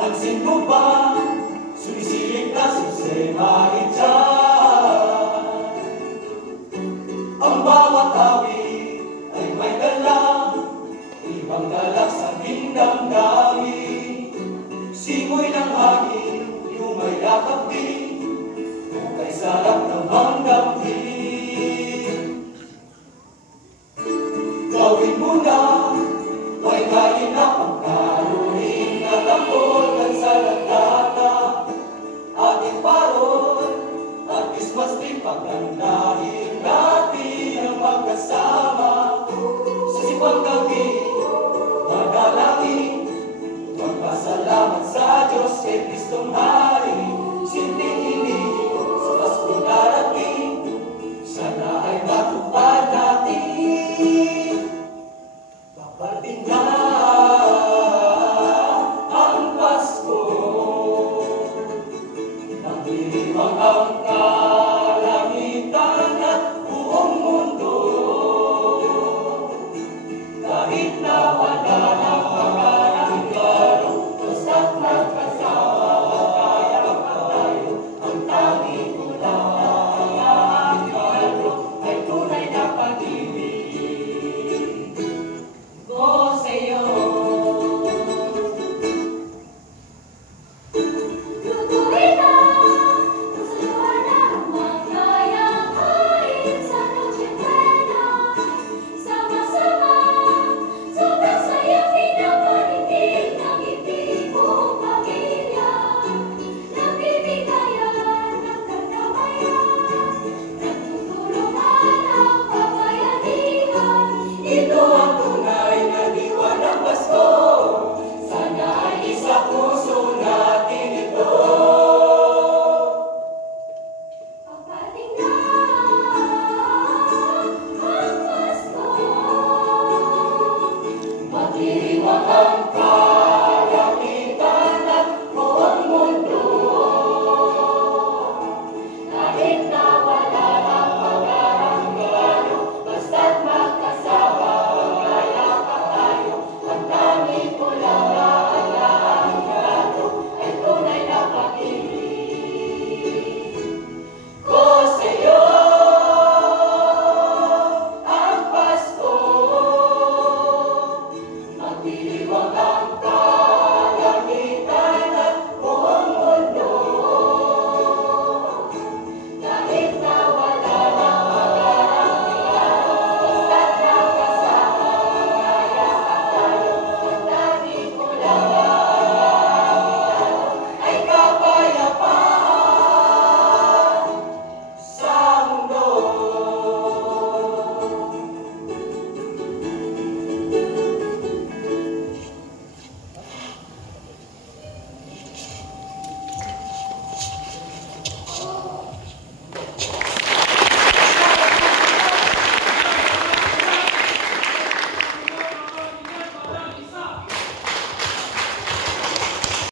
Pansin mo ba, sumisilip na si Jose Marichan? Ang bawat awit ay may dala, ibang galak sa damdamin. Simoy ng hangin, yumayakap din, hukay sarap ng hanggampin. Gawin mo na, may kain na pagkalunin at tambolan sa lagata. Ating paron at Christmas tree paggandahin natin ang magkasama. Sa sipang gabi, magalangin, magpasalamat sa Diyos kay Kristong